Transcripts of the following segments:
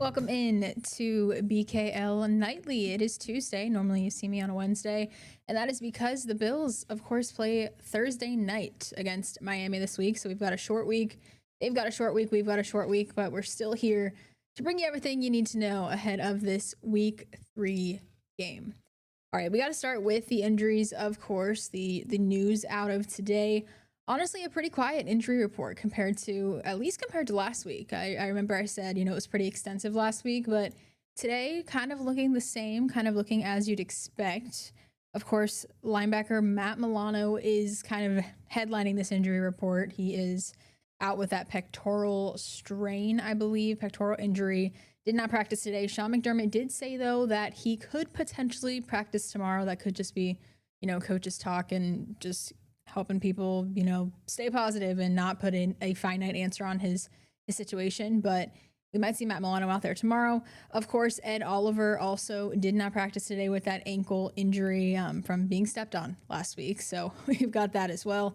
Welcome in to BKL Nightly. It is Tuesday. Normally you see me on a Wednesday, and that is because the Bills, of course, play Thursday night against Miami this week. So we've got a short week. They've got a short week. We've got a short week, but we're still here to bring you everything you need to know ahead of this week 3 game. All right, we got to start with the injuries, of course, the news out of today. Honestly, a pretty quiet injury report compared to, at least compared to last week. I remember I said, it was pretty extensive last week, but today kind of looking the same, kind of looking as you'd expect. Of course, linebacker Matt Milano is kind of headlining this injury report. He is out with that pectoral strain, I believe, pectoral injury. Did not practice today. Sean McDermott did say, though, that he could potentially practice tomorrow. That could just be, coaches talk and just helping people, stay positive and not put in a finite answer on his situation. But we might see Matt Milano out there tomorrow. Of course, Ed Oliver also did not practice today with that ankle injury from being stepped on last week. So we've got that as well.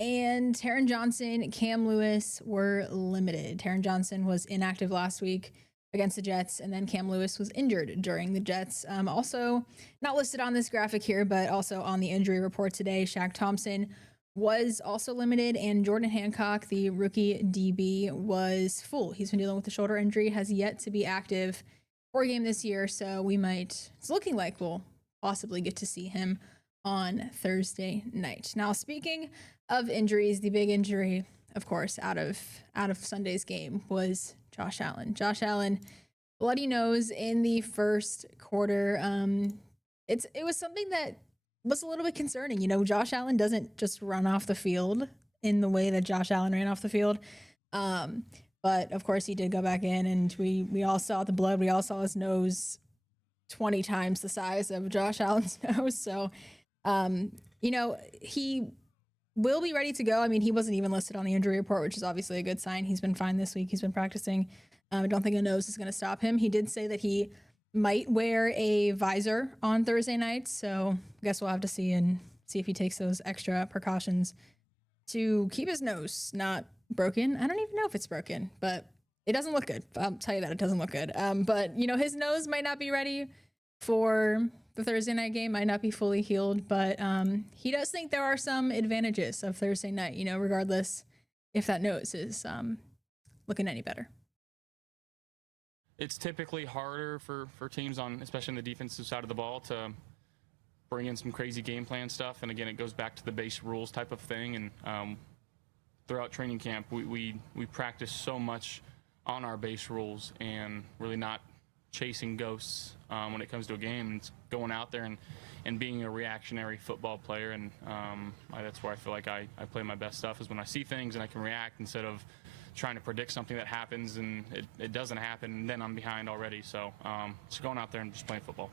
And Taron Johnson, Cam Lewis were limited. Taron Johnson was inactive last week against the Jets, and then Cam Lewis was injured during the Jets. Also, not listed on this graphic here, but also on the injury report today, Shaq Thompson was also limited, and Jordan Hancock, the rookie DB, was full. He's been dealing with a shoulder injury, has yet to be active for a game this year, so it's looking like we'll possibly get to see him on Thursday night. Now, speaking of injuries, the big injury, of course, out of Sunday's game was Josh Allen. Josh Allen, bloody nose in the first quarter. It was something that was a little bit concerning. Josh Allen doesn't just run off the field in the way that Josh Allen ran off the field. But of course he did go back in, and we all saw the blood. We all saw his nose 20 times the size of Josh Allen's nose. So, he will be ready to go. I mean, he wasn't even listed on the injury report, which is obviously a good sign. He's been fine this week. He's been practicing. I don't think a nose is going to stop him. He did say that he might wear a visor on Thursday night, so I guess we'll have to see if he takes those extra precautions to keep his nose not broken. I don't even know if it's broken, but it doesn't look good. I'll tell you that it doesn't look good. But his nose might not be ready for the Thursday night game, might not be fully healed, but he does think there are some advantages of Thursday night, regardless if that nose is looking any better. It's typically harder for teams especially on the defensive side of the ball, to bring in some crazy game plan stuff. And again, it goes back to the base rules type of thing. And throughout training camp, we practice so much on our base rules and really not chasing ghosts when it comes to a game. It's going out there and being a reactionary football player. And that's where I feel like I play my best stuff, is when I see things and I can react instead of trying to predict something that happens and it doesn't happen, and then I'm behind already. So just going out there and just playing football.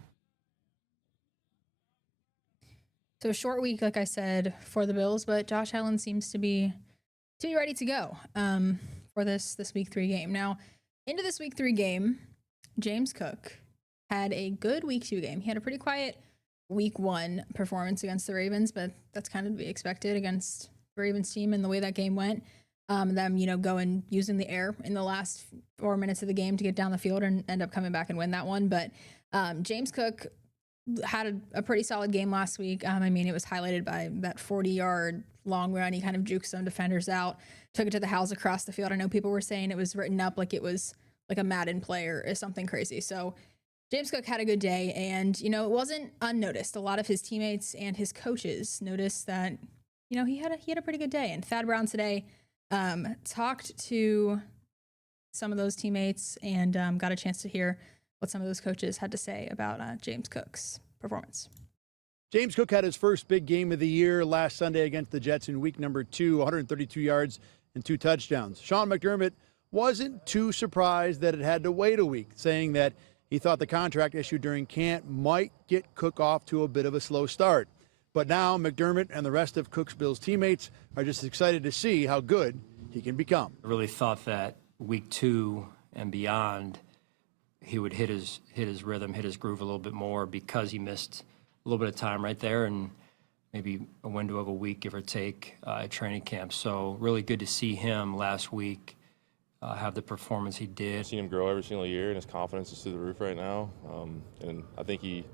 So a short week, like I said, for the Bills, but Josh Allen seems to be ready to go for this week 3 game. Now, into this week 3 game, James Cook had a good week 2 game. He had a pretty quiet week 1 performance against the Ravens, but that's kind of to be expected against the Ravens team and the way that game went. Them, going using the air in the last 4 minutes of the game to get down the field and end up coming back and win that one. But James Cook had a pretty solid game last week. It was highlighted by that 40-yard long run. He kind of juked some defenders out, took it to the house across the field. I know people were saying it was written up like it was like a Madden player or something crazy. So James Cook had a good day, and, it wasn't unnoticed. A lot of his teammates and his coaches noticed that, he had a pretty good day. And Thad Brown today talked to some of those teammates and got a chance to hear what some of those coaches had to say about James Cook's performance. James Cook had his first big game of the year last Sunday against the Jets in week number 2, 132 yards and 2 touchdowns. Sean McDermott wasn't too surprised that it had to wait a week, saying that he thought the contract issue during camp might get Cook off to a bit of a slow start. But now McDermott and the rest of Cook's Bills teammates are just excited to see how good he can become. I really thought that week 2 and beyond, he would hit his rhythm, hit his groove a little bit more, because he missed a little bit of time right there and maybe a window of a week, give or take, at training camp. So really good to see him last week have the performance he did. I've seen him grow every single year, and his confidence is through the roof right now. And I think he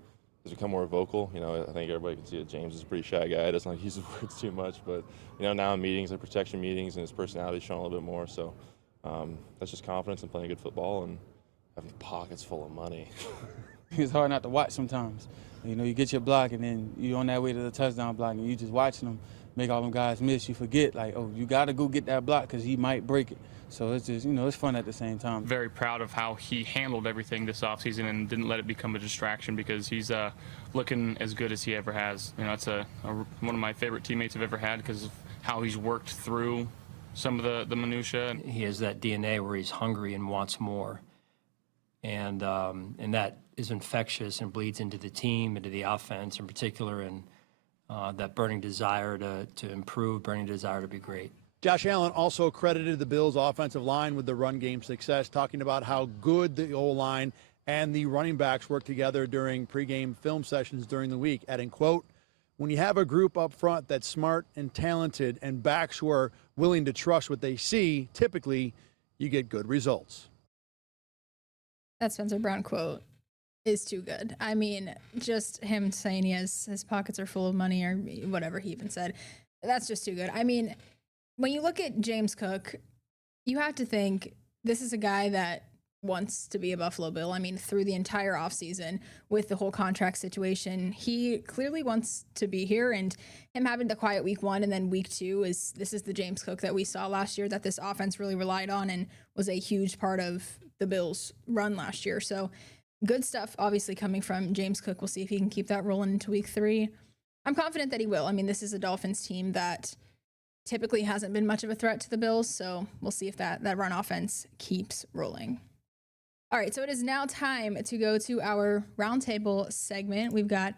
has become more vocal. You know, I think everybody can see that James is a pretty shy guy. He doesn't like to use his words too much, but you know, now in meetings, like protection meetings, and his personality is showing a little bit more. So that's just confidence in playing good football and having pockets full of money. It's hard not to watch sometimes. You know, you get your block, and then you're on that way to the touchdown block, and you just watching them make all them guys miss. You forget, like, oh, you got to go get that block because he might break it. So it's just, you know, it's fun at the same time. Very proud of how he handled everything this offseason and didn't let it become a distraction, because he's looking as good as he ever has. You know, it's one of my favorite teammates I've ever had because of how he's worked through some of the minutia. He has that DNA where he's hungry and wants more. And that is infectious and bleeds into the team, into the offense in particular, and that burning desire to improve, burning desire to be great. Josh Allen also credited the Bills' offensive line with the run game success, talking about how good the O-line and the running backs work together during pregame film sessions during the week, adding, quote, "When you have a group up front that's smart and talented and backs who are willing to trust what they see, typically you get good results." That Spencer Brown quote is too good. I mean, just him saying his pockets are full of money or whatever he even said, that's just too good. I mean, when you look at James Cook, you have to think this is a guy that wants to be a Buffalo Bill. I mean, through the entire offseason with the whole contract situation, he clearly wants to be here, and him having the quiet week 1 and then week 2 is the James Cook that we saw last year that this offense really relied on and was a huge part of the Bills' run last year. So good stuff obviously coming from James Cook. We'll see if he can keep that rolling into week 3. I'm confident that he will. I mean, this is a Dolphins team that typically hasn't been much of a threat to the Bills, so we'll see if that run offense keeps rolling. All right, so it is now time to go to our roundtable segment. We've got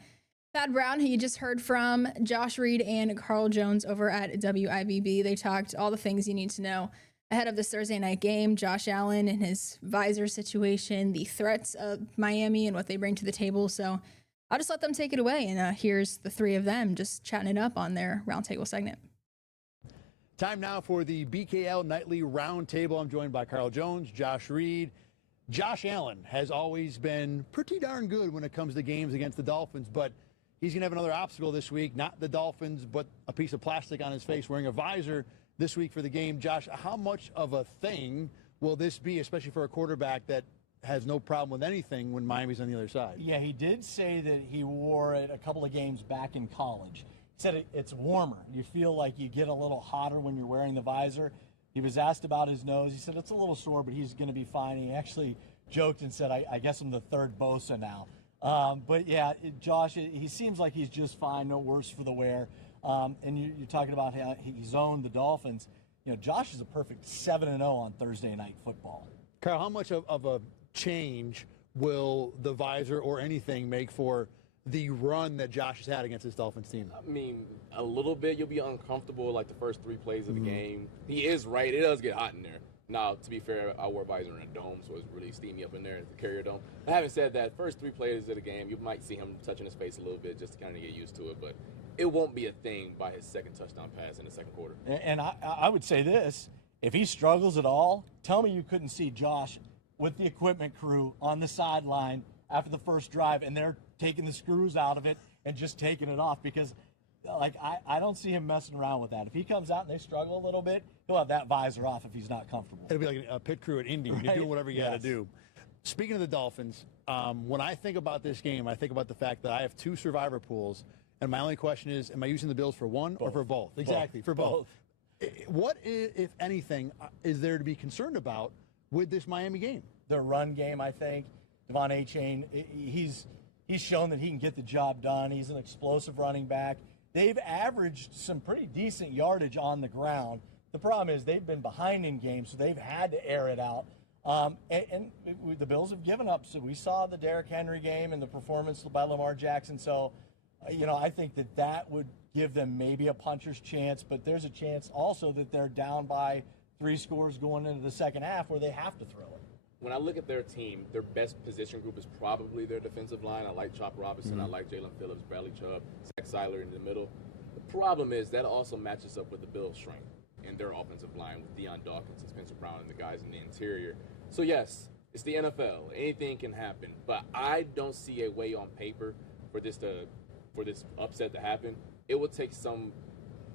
Thad Brown, who you just heard from, Josh Reed, and Carl Jones over at WIBB. They talked all the things you need to know ahead of this Thursday night game. Josh Allen and his visor situation, the threats of Miami and what they bring to the table. So I'll just let them take it away, and here's the three of them just chatting it up on their roundtable segment. Time now for the BKL Nightly Roundtable. I'm joined by Carl Jones, Josh Reed. Josh Allen has always been pretty darn good when it comes to games against the Dolphins, but he's going to have another obstacle this week. Not the Dolphins, but a piece of plastic on his face, wearing a visor this week for the game. Josh, how much of a thing will this be, especially for a quarterback that has no problem with anything when Miami's on the other side? Yeah, he did say that he wore it a couple of games back in college. He said it's warmer. You feel like you get a little hotter when you're wearing the visor. He was asked about his nose. He said it's a little sore, but he's going to be fine. He actually joked and said, I guess I'm the third Bosa now. But, yeah, Josh, he seems like he's just fine, no worse for the wear. And you're talking about how he's owned the Dolphins. You know, Josh is a perfect 7-0 on Thursday Night Football. Carl, how much of a change will the visor or anything make for the run that Josh has had against this Dolphins team? I mean, a little bit. You'll be uncomfortable like the first 3 plays of the game. He is right. It does get hot in there. Now, to be fair, I wore a visor in a dome, so it's really steamy up in there at the Carrier Dome. But having said that, first 3 plays of the game, you might see him touching his face a little bit just to kind of get used to it. But it won't be a thing by his second touchdown pass in the second quarter. And I would say this, if he struggles at all, tell me you couldn't see Josh with the equipment crew on the sideline after the first drive, and they're taking the screws out of it and just taking it off, because like I don't see him messing around with that. If he comes out and they struggle a little bit, he'll have that visor off if he's not comfortable. It'll be like a pit crew at Indy. Right? You're doing whatever you got to do. Speaking of the Dolphins, when I think about this game, I think about the fact that I have 2 survivor pools, and my only question is, am I using the Bills for one or for both? Exactly, for both. What, if anything, is there to be concerned about with this Miami game? The run game, I think. Devon A-Chain, he's shown that he can get the job done. He's an explosive running back. They've averaged some pretty decent yardage on the ground. The problem is they've been behind in games, so they've had to air it out. And the Bills have given up. So we saw the Derrick Henry game and the performance by Lamar Jackson. So, I think that would give them maybe a puncher's chance, but there's a chance also that they're down by 3 scores going into the second half where they have to throw it. When I look at their team, their best position group is probably their defensive line. I like Chop Robinson. I like Jalen Phillips, Bradley Chubb, Zach Seiler in the middle. The problem is that also matches up with the Bills' strength. in their offensive line with Deion Dawkins and Spencer Brown and the guys in the interior. So, yes, it's the NFL. Anything can happen. But I don't see a way on paper for this upset to happen. It would take some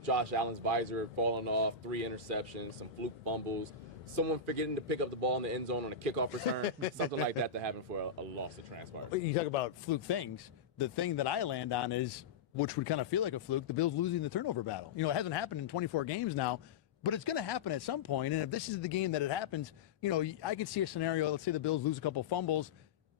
Josh Allen's visor falling off, 3 interceptions, some fluke fumbles, someone forgetting to pick up the ball in the end zone on a kickoff return, something like that to happen for a loss to transpire. You talk about fluke things. The thing that I land on is, which would kind of feel like a fluke, the Bills losing the turnover battle. You know, it hasn't happened in 24 games now, but it's going to happen at some point. And if this is the game that it happens, you know, I could see a scenario, let's say the Bills lose a couple fumbles.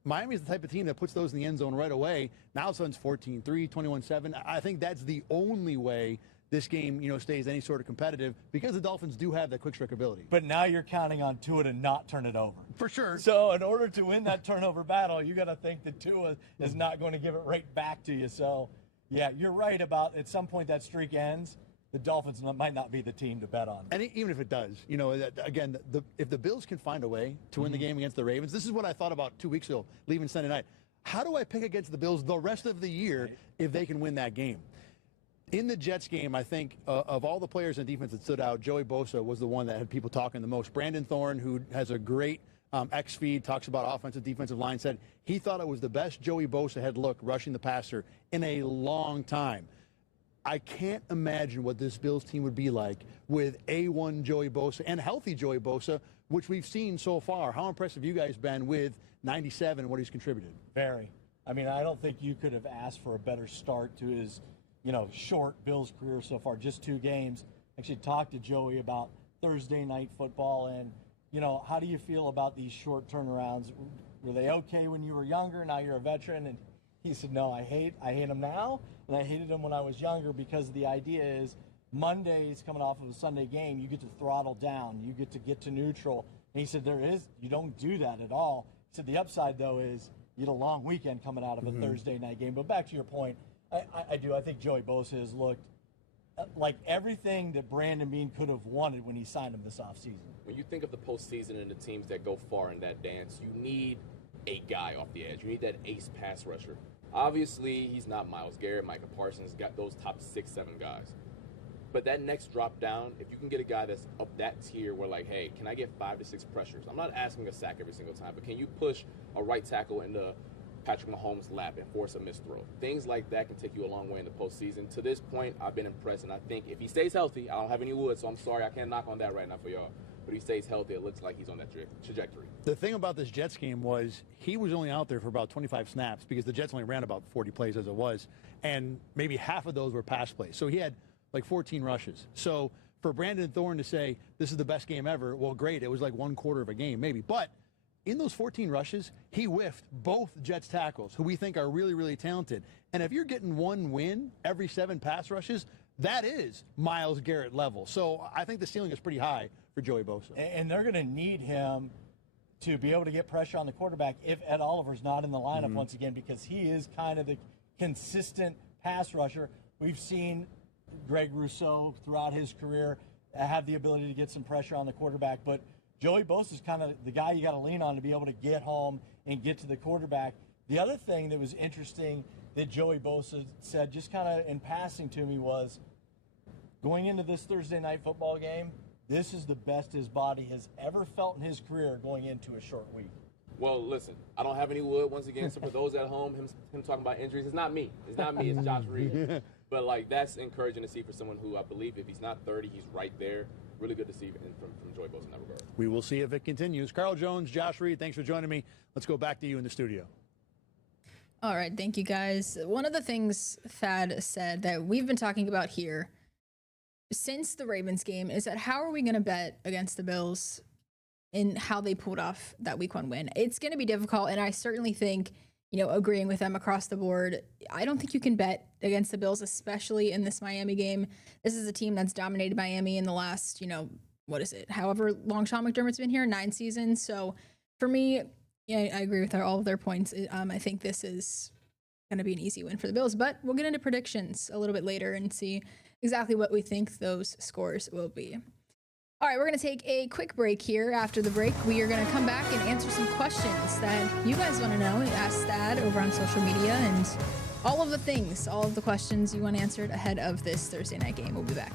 Miami's the type of team that puts those in the end zone right away. Now it's 14-3, 21-7. I think that's the only way this game, you know, stays any sort of competitive, because the Dolphins do have that quick strike ability. But now you're counting on Tua to not turn it over. For sure. So in order to win that turnover battle, you got to think that Tua is not going to give it right back to you. So, yeah, you're right about at some point that streak ends. The Dolphins might not be the team to bet on. And even if it does, you know, again, if the Bills can find a way to win the game against the Ravens, this is what I thought about 2 weeks ago, leaving Sunday night. How do I pick against the Bills the rest of the year if they can win that game? In the Jets game, I think of all the players in defense that stood out, Joey Bosa was the one that had people talking the most. Brandon Thorne, who has a great X feed, talks about offensive, defensive line, said he thought it was the best Joey Bosa had looked rushing the passer in a long time. I can't imagine what this Bills team would be like with A1 Joey Bosa and healthy Joey Bosa, which we've seen so far. How impressive have you guys been with 97 and what he's contributed? Very. I mean, I don't think you could have asked for a better start to his, you know, short Bills career so far, just 2 games. Actually talked to Joey about Thursday night football and, you know, how do you feel about these short turnarounds? Were they okay when you were younger? Now you're a veteran. And he said, no, I hate them now, and I hated them when I was younger, because the idea is Mondays coming off of a Sunday game, you get to throttle down, you get to neutral. And he said you don't do that at all. He said the upside, though, is you get a long weekend coming out of a Thursday night game. But back to your point, I think Joey Bosa has looked like everything that Brandon Beane could have wanted when he signed him this offseason. When you think of the postseason and the teams that go far in that dance, you need a guy off the edge. You need that ace pass rusher. Obviously, he's not Myles Garrett, Micah Parsons, got those top 6-7 guys. But that next drop down, if you can get a guy that's up that tier where, like, hey, can I get 5 to 6 pressures? I'm not asking a sack every single time, but can you push a right tackle into Patrick Mahomes' lap and force a missed throw? Things like that can take you a long way in the postseason. To this point, I've been impressed, and I think if he stays healthy, I don't have any wood, so I'm sorry, I can't knock on that right now for y'all. But he stays healthy, it looks like he's on that trajectory. The thing about this Jets game was he was only out there for about 25 snaps because the Jets only ran about 40 plays as it was, and maybe half of those were pass plays. So he had like 14 rushes. So for Brandon Thorne to say this is the best game ever, well, great. It was like 1/4 of a game maybe. But in those 14 rushes, he whiffed both Jets tackles, who we think are really, really talented. And if you're getting 1 win every 7 pass rushes, that is Myles Garrett level. So I think the ceiling is pretty high for Joey Bosa. And they're going to need him to be able to get pressure on the quarterback if Ed Oliver's not in the lineup once again, because he is kind of the consistent pass rusher. We've seen Greg Rousseau throughout his career have the ability to get some pressure on the quarterback, but Joey Bosa is kind of the guy you got to lean on to be able to get home and get to the quarterback. The other thing that was interesting that Joey Bosa said, just kind of in passing to me, was going into this Thursday night football game, this is the best his body has ever felt in his career going into a short week. Well, listen, I don't have any wood once again. So for those at home, him talking about injuries, it's not me. It's not me. It's Josh Reed. But like that's encouraging to see for someone who I believe if he's not 30, he's right there. Really good to see from Joey Bosa in that regard. We will see if it continues. Carl Jones, Josh Reed, thanks for joining me. Let's go back to you in the studio. All right, thank you guys. One of the things Thad said that we've been talking about here since the Ravens game is that how are we going to bet against the Bills in how they pulled off that week 1 win? It's going to be difficult, and I certainly think, you know, agreeing with them across the board, I don't think you can bet against the Bills, especially in this Miami game. This is a team that's dominated Miami in the last, you know, what is it? However long Sean McDermott's been here, 9 seasons. So for me, yeah, I agree with all of their points. I think this is going to be an easy win for the Bills, but we'll get into predictions a little bit later and see exactly what we think those scores will be. All right, we're going to take a quick break here. After the break, we are going to come back and answer some questions that you guys want to know. Ask Thad over on social media and all of the things, all of the questions you want answered ahead of this Thursday night game. We'll be back.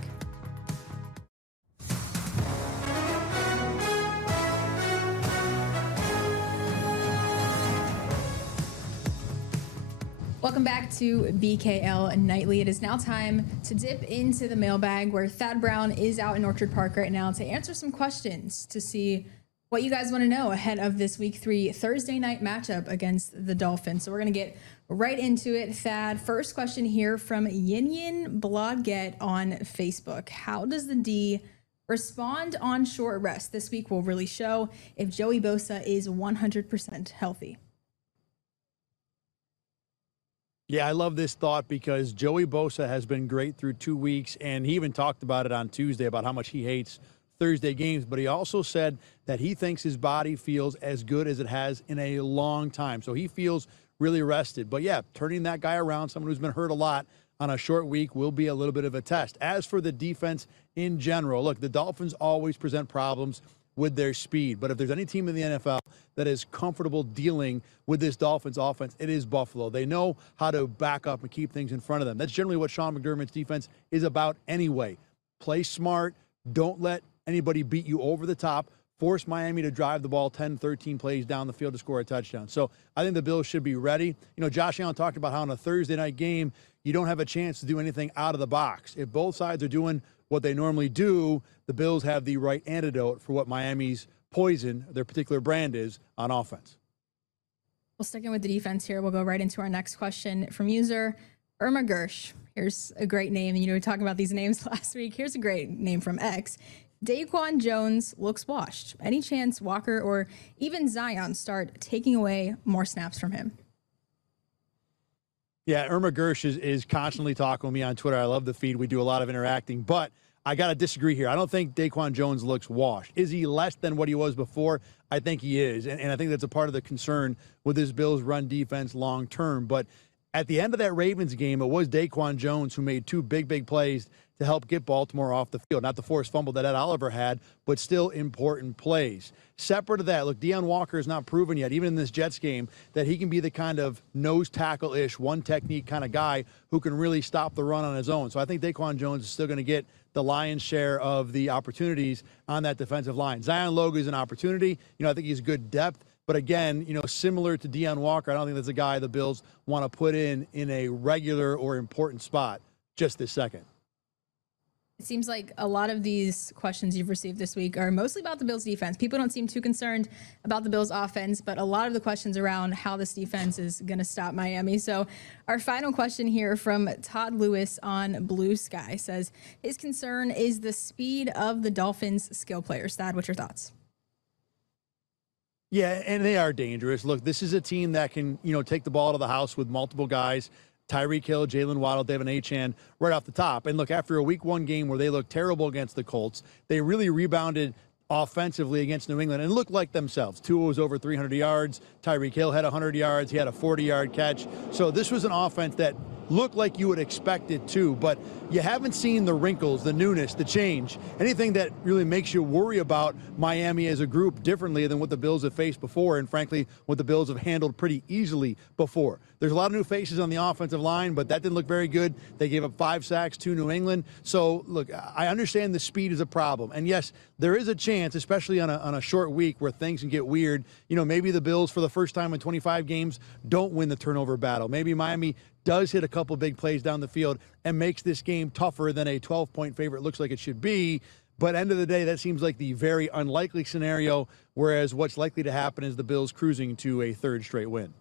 to BKL Nightly. It is now time to dip into the mailbag where Thad Brown is out in Orchard Park right now to answer some questions to see what you guys want to know ahead of this Week 3 Thursday night matchup against the Dolphins. So we're going to get right into it. Thad, first question here from Yin Yin Blogget on Facebook. How does the D respond on short rest? This week will really show if Joey Bosa is 100% healthy. Yeah, I love this thought because Joey Bosa has been great through 2 weeks, and he even talked about it on Tuesday about how much he hates Thursday games, but he also said that he thinks his body feels as good as it has in a long time. So he feels really rested. But yeah, turning that guy around, someone who's been hurt a lot on a short week, will be a little bit of a test. As for the defense in general, look, the Dolphins always present problems with their speed. But if there's any team in the NFL that is comfortable dealing with this Dolphins offense, it is Buffalo. They know how to back up and keep things in front of them. That's generally what Sean McDermott's defense is about anyway. Play smart. Don't let anybody beat you over the top. Force Miami to drive the ball 10, 13 plays down the field to score a touchdown. So I think the Bills should be ready. You know, Josh Allen talked about how in a Thursday night game, you don't have a chance to do anything out of the box. If both sides are doing what they normally do, the Bills have the right antidote for what Miami's poison, their particular brand, is on offense. Well, sticking with the defense here, we'll go right into our next question from user Irma Gersh. Here's a great name. You know, we were talking about these names last week. Here's a great name from X. Daquan Jones looks washed. Any chance Walker or even Zion start taking away more snaps from him? Yeah, Irma Gersh is constantly talking with me on Twitter. I love the feed. We do a lot of interacting, but I got to disagree here. I don't think Daquan Jones looks washed. Is he less than what he was before? I think he is, and I think that's a part of the concern with this Bills run defense long term. But at the end of that Ravens game, it was Daquan Jones who made two big plays to help get Baltimore off the field. Not the forced fumble that Ed Oliver had, but still important plays. Separate to that, look, Deion Walker has not proven yet, even in this Jets game, that he can be the kind of nose tackle-ish, one technique kind of guy who can really stop the run on his own. So I think Daquan Jones is still going to get the lion's share of the opportunities on that defensive line. Zion Logue is an opportunity. You know, I think he's good depth. But again, you know, similar to Deion Walker, I don't think that's a guy the Bills want to put in a regular or important spot just this second. It seems like a lot of these questions you've received this week are mostly about the Bills defense. People don't seem too concerned about the Bills offense, but a lot of the questions around how this defense is going to stop Miami. So our final question here from Todd Lewis on Blue Sky says, his concern is the speed of the Dolphins skill players. Thad, what's your thoughts? Yeah, and they are dangerous. Look, this is a team that can, you know, take the ball to the house with multiple guys. Tyreek Hill, Jalen Waddle, Devin Achane right off the top. And look, after a Week 1 game where they looked terrible against the Colts, they really rebounded offensively against New England and looked like themselves. Tua was over 300 yards. Tyreek Hill had 100 yards. He had a 40-yard catch. So this was an offense that looked like you would expect it to, but you haven't seen the wrinkles, the newness, the change, anything that really makes you worry about Miami as a group differently than what the Bills have faced before, and frankly, what the Bills have handled pretty easily before. There's a lot of new faces on the offensive line, but that didn't look very good. They gave up 5 sacks to New England. So, look, I understand the speed is a problem. And, yes, there is a chance, especially on a short week where things can get weird. You know, maybe the Bills, for the first time in 25 games, don't win the turnover battle. Maybe Miami does hit a couple big plays down the field and makes this game tougher than a 12-point favorite looks like it should be. But end of the day, that seems like the very unlikely scenario, whereas what's likely to happen is the Bills cruising to a third straight win.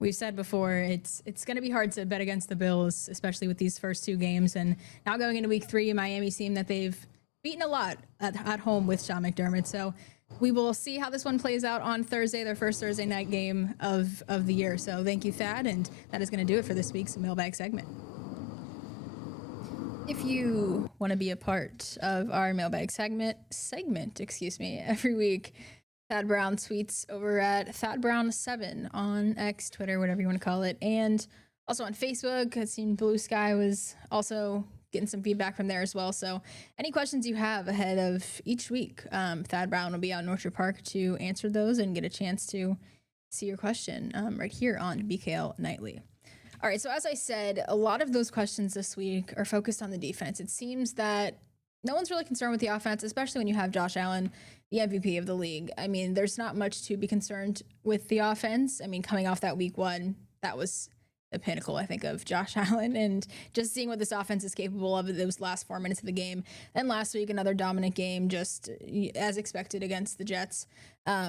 We've said before, it's going to be hard to bet against the Bills, especially with these first 2 games. And now going into Week 3, Miami's team that they've beaten a lot at home with Sean McDermott. So we will see how this one plays out on Thursday, their first Thursday night game of the year. So thank you, Thad, and that is going to do it for this week's mailbag segment. If you want to be a part of our mailbag segment, every week, Thad Brown tweets over at ThadBrown7 on X, Twitter, whatever you want to call it, and also on Facebook. I've seen Blue Sky was also getting some feedback from there as well. So any questions you have ahead of each week, Thad Brown will be out in Orchard Park to answer those and get a chance to see your question right here on BKL Nightly. All right, so as I said, a lot of those questions this week are focused on the defense. It seems that no one's really concerned with the offense, especially when you have Josh Allen, the MVP of the league. I mean, there's not much to be concerned with the offense. I mean, coming off that Week 1, that was the pinnacle, I think, of Josh Allen and just seeing what this offense is capable of those last 4 minutes of the game. And last week, another dominant game, just as expected against the Jets.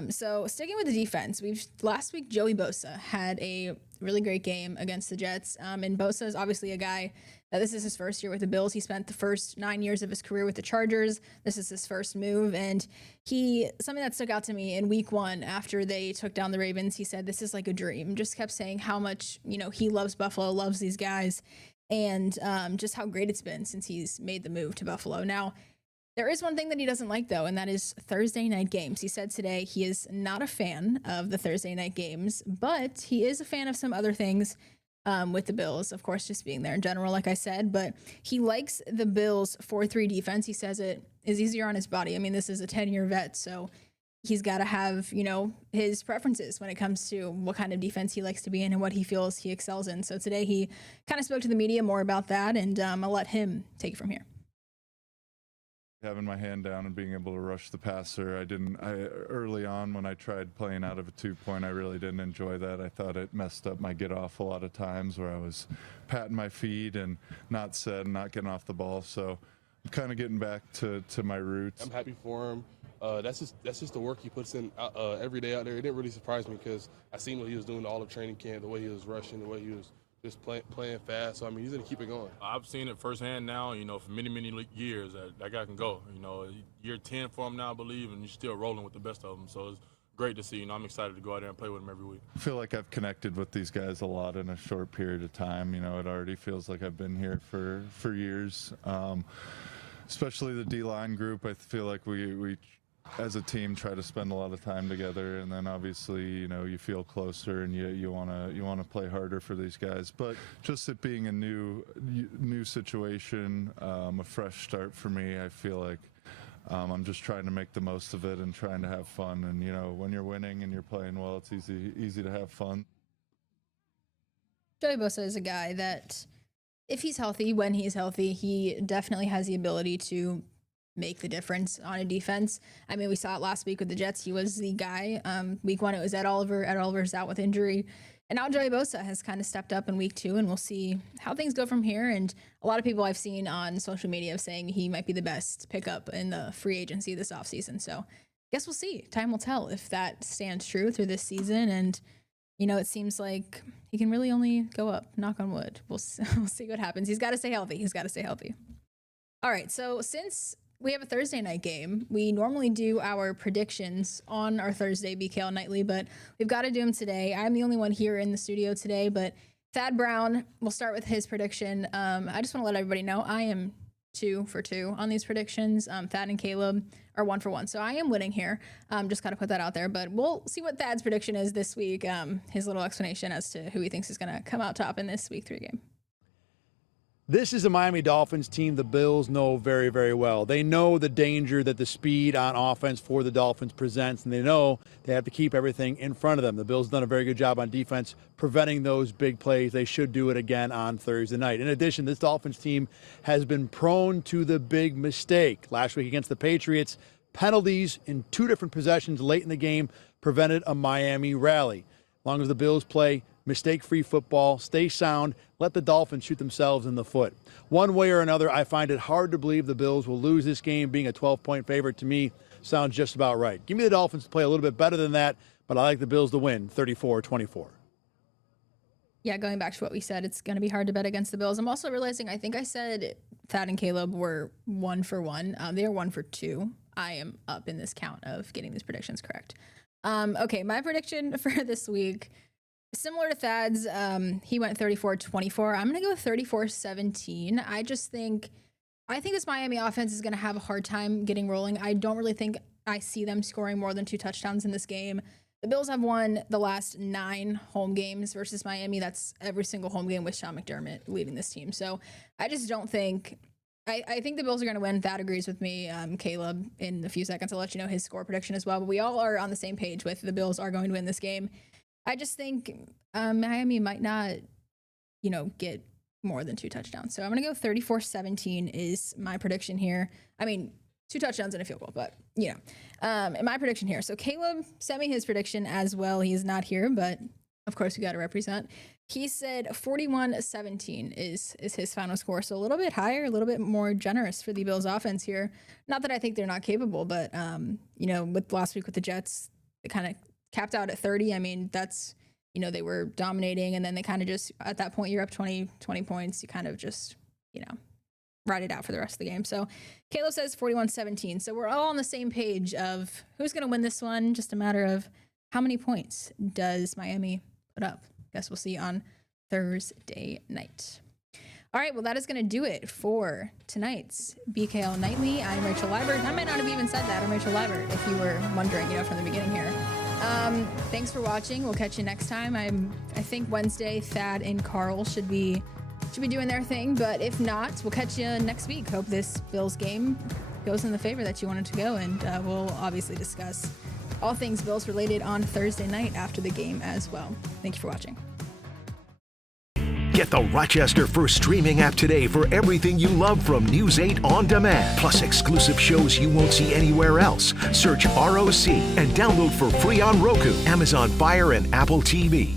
So sticking with the defense, last week Joey Bosa had a really great game against the Jets. And Bosa is obviously a guy that this is his first year with the Bills. He spent the first 9 years of his career with the Chargers. This is his first move. And something that stuck out to me in week 1 after they took down the Ravens, he said, this is like a dream. Just kept saying how much, he loves Buffalo, loves these guys, and just how great it's been since he's made the move to Buffalo. Now, there is one thing that he doesn't like, though, and that is Thursday night games. He said today he is not a fan of the Thursday night games, but he is a fan of some other things with the Bills, of course, just being there in general, like I said. But he likes the Bills' 4-3 defense. He says it is easier on his body. I mean, this is a 10-year vet, so he's got to have, his preferences when it comes to what kind of defense he likes to be in and what he feels he excels in. So today he kind of spoke to the media more about that, and I'll let him take it from here. Having my hand down and being able to rush the passer, early on when I tried playing out of a 2-point, I really didn't enjoy that. I thought it messed up my get off a lot of times where I was patting my feet and not getting off the ball. So I'm kind of getting back to my roots. I'm happy for him. That's just the work he puts in every day out there. It didn't really surprise me because I seen what he was doing all of training camp, the way he was rushing, the way he was just playing fast. So, I mean, he's going to keep it going. I've seen it firsthand now, for many, many years that guy can go. Year 10 for him now, I believe, and he's still rolling with the best of them. So it's great to see. I'm excited to go out there and play with him every week. I feel like I've connected with these guys a lot in a short period of time. It already feels like I've been here for years. Especially the D-line group, I feel like we as a team try to spend a lot of time together, and then obviously you feel closer and you want to play harder for these guys. But just it being a new situation, a fresh start for me, I feel like I'm just trying to make the most of it and trying to have fun. And when you're winning and you're playing well, it's easy to have fun. Joey Bosa is a guy that, if he's healthy, when he's healthy, he definitely has the ability to make the difference on a defense. I mean, we saw it last week with the Jets. He was the guy. Week 1, it was Ed Oliver. Ed Oliver's out with injury. And now Joey Bosa has kind of stepped up in week 2, and we'll see how things go from here. And a lot of people I've seen on social media saying he might be the best pickup in the free agency this offseason. So I guess we'll see. Time will tell if that stands true through this season. And, it seems like he can really only go up, knock on wood. We'll see what happens. He's got to stay healthy. All right, so since we have a Thursday night game, we normally do our predictions on our Thursday BKL Nightly, but we've got to do them today. I'm the only one here in the studio today, but Thad Brown, we'll start with his prediction. I just want to let everybody know I am 2 for 2 on these predictions. Thad and Caleb are 1 for 1, so I am winning here. Just got to put that out there, but we'll see what Thad's prediction is this week, his little explanation as to who he thinks is going to come out top in this week 3 game. This is a Miami Dolphins team the Bills know very, very well. They know the danger that the speed on offense for the Dolphins presents, and they know they have to keep everything in front of them. The Bills have done a very good job on defense preventing those big plays. They should do it again on Thursday night. In addition, this Dolphins team has been prone to the big mistake. Last week against the Patriots, penalties in 2 different possessions late in the game prevented a Miami rally. As long as the Bills play mistake-free football, stay sound, let the Dolphins shoot themselves in the foot. One way or another, I find it hard to believe the Bills will lose this game. Being a 12-point favorite, to me, sounds just about right. Give me the Dolphins to play a little bit better than that, but I like the Bills to win 34-24. Yeah, going back to what we said, it's going to be hard to bet against the Bills. I'm also realizing, I think I said Thad and Caleb were 1 for 1. They are 1 for 2. I am up in this count of getting these predictions correct. Okay, my prediction for this week, similar to Thad's, he went 34-24. I'm going to go 34-17. I think this Miami offense is going to have a hard time getting rolling. I don't really think I see them scoring more than 2 touchdowns in this game. The Bills have won the last 9 home games versus Miami. That's every single home game with Sean McDermott leading this team. So I just don't think I think the Bills are going to win. Thad agrees with me. Caleb, in a few seconds, I'll let you know his score prediction as well. But we all are on the same page with the Bills are going to win this game. I just think Miami might not, get more than 2 touchdowns. So I'm going to go 34-17 is my prediction here. I mean, 2 touchdowns and a field goal, but, my prediction here. So Caleb sent me his prediction as well. He is not here, but of course we got to represent. He said 41-17 is his final score. So a little bit higher, a little bit more generous for the Bills offense here. Not that I think they're not capable, but, with last week with the Jets, they kind of capped out at 30. I mean, that's, they were dominating, and then they kind of just, at that point, you're up 20 points. You kind of just, ride it out for the rest of the game. So Caleb says 41-17. So we're all on the same page of who's going to win this one. Just a matter of how many points does Miami put up. Guess we'll see on Thursday night. All right, well, that is going to do it for tonight's BKL Nightly. I'm Rachel Liebert. I might not have even said that. I'm Rachel Liebert, if you were wondering, from the beginning here. Thanks for watching. We'll catch you next time. I think Wednesday, Thad and Carl should be doing their thing, but if not, we'll catch you next week. Hope this Bills game goes in the favor that you wanted to go, and we'll obviously discuss all things Bills related on Thursday night after the game as well. Thank you for watching. Get the Rochester First streaming app today for everything you love from News 8 On Demand, plus exclusive shows you won't see anywhere else. Search ROC and download for free on Roku, Amazon Fire, and Apple TV.